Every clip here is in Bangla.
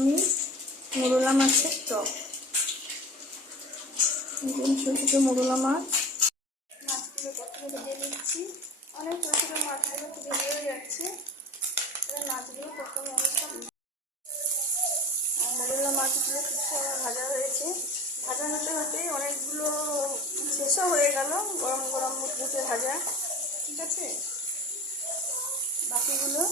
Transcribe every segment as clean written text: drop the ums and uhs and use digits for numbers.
আমি মোরলা মাছের টক, ছোটো ছোটো মোরলা মাছগুলো প্রথমে ভেজে নিচ্ছি। অনেক ছোটো ছোটো মাছগুলো তো ভেজে হয়ে যাচ্ছে। এবার মাছগুলো প্রথমে আমি সব মোরলা মাছগুলো কিছু আমার ভাজা হয়েছে। ভাজা হতে হতে অনেকগুলো শেষও হয়ে গেল, গরম গরম মুচমুচে ভাজা। ঠিক আছে, বাকিগুলো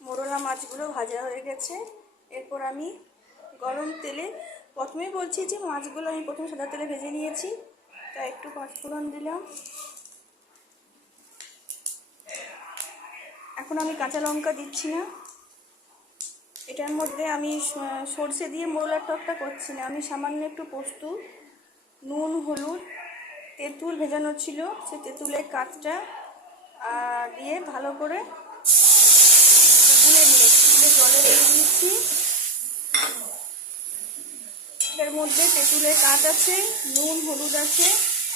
মোরলা মাছগুলো ভাজা হয়ে গেছে। এরপর আমি গরম তেলে, প্রথমেই বলছি যে মাছগুলো আমি প্রথমে সাদা তেলে ভেজে নিয়েছি, তাই একটু পাঁচফোড়ন দিলাম। এখন আমি কাঁচা লঙ্কা দিচ্ছি না। এটার মধ্যে আমি সর্ষে দিয়ে মোরলার টকটা করছি না, আমি সামান্য একটু পোস্ত, নুন, হলুদ, তেঁতুল ভেজানো ছিল, সে তেঁতুলের কাঠটা দিয়ে ভালো করে গুলে নিয়েছি, জলে দিয়ে দিয়েছি। এর মধ্যে তেঁতুলের কাঠ আছে, নুন, হলুদ আছে,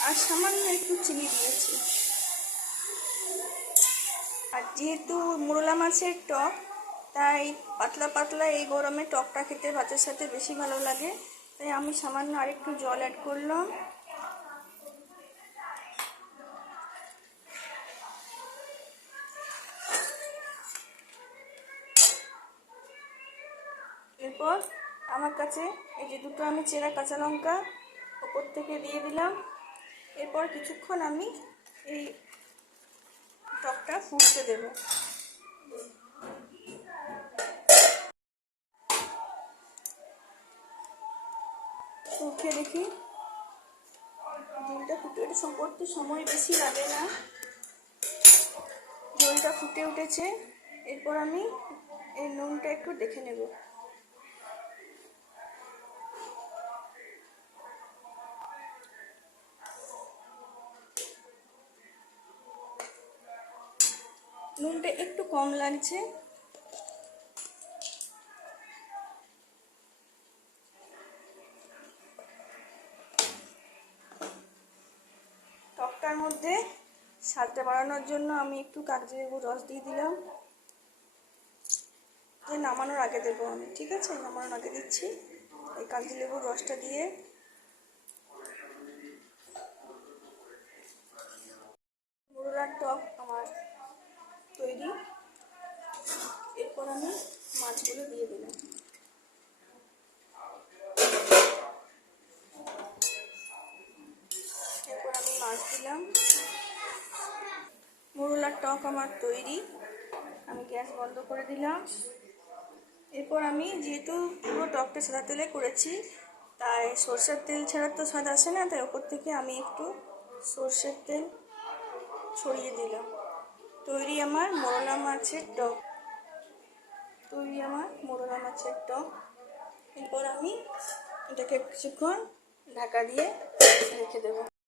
আর সামান্য একটু চিনি দিয়েছি। আর যেহেতু মোরলা মাছের টক, তাই পাতলা পাতলা এই গরমে টকটা খেতে ভাতের সাথে বেশি ভালো লাগে, তাই আমি সামান্য আরেকটু জল অ্যাড করলাম। এরপর আমার কাছে এই যে দুটো আমি চেরা কাঁচা লঙ্কা ওপর থেকে দিয়ে দিলাম। এরপর কিছুক্ষণ আমি এই টকটা ফুটতে দেব। উঠে দেখি ঝোলটা ফুটে উঠে, করতে সময় বেশি লাগে না, ঝোলটা ফুটে উঠেছে। এরপর আমি এই নুনটা একটু দেখে নেব। নুনটা একটু কম লাগছে। টকটার মধ্যে স্বাদটা বাড়ানোর জন্য আমি একটু কাগজি লেবুর রস দিয়ে দিলাম, যে নামানোর আগে দেবো আমি। ঠিক আছে, নামানোর আগে দিচ্ছি এই কাগজি লেবুর রসটা দিয়ে। মোরলার টক আমার তৈরি। এরপর আমি মাছগুলো দিয়ে দিলাম। এরপর আমি মাছ দিলাম। মোরলার টক আমার তৈরি। আমি গ্যাস বন্ধ করে দিলাম। এরপর আমি যেহেতু পুরো টকটা সাদা তেলে করেছি, তাই সরষের তেল ছাড়া তো স্বাদ আসে না, তাই ওপর থেকে আমি একটু সরষের তেল ছড়িয়ে দিলাম। তৈরি আমার মোরলা মাছের টক। এরপর আমি এটাকে কিছুক্ষণ ঢাকা দিয়ে রেখে দেবো।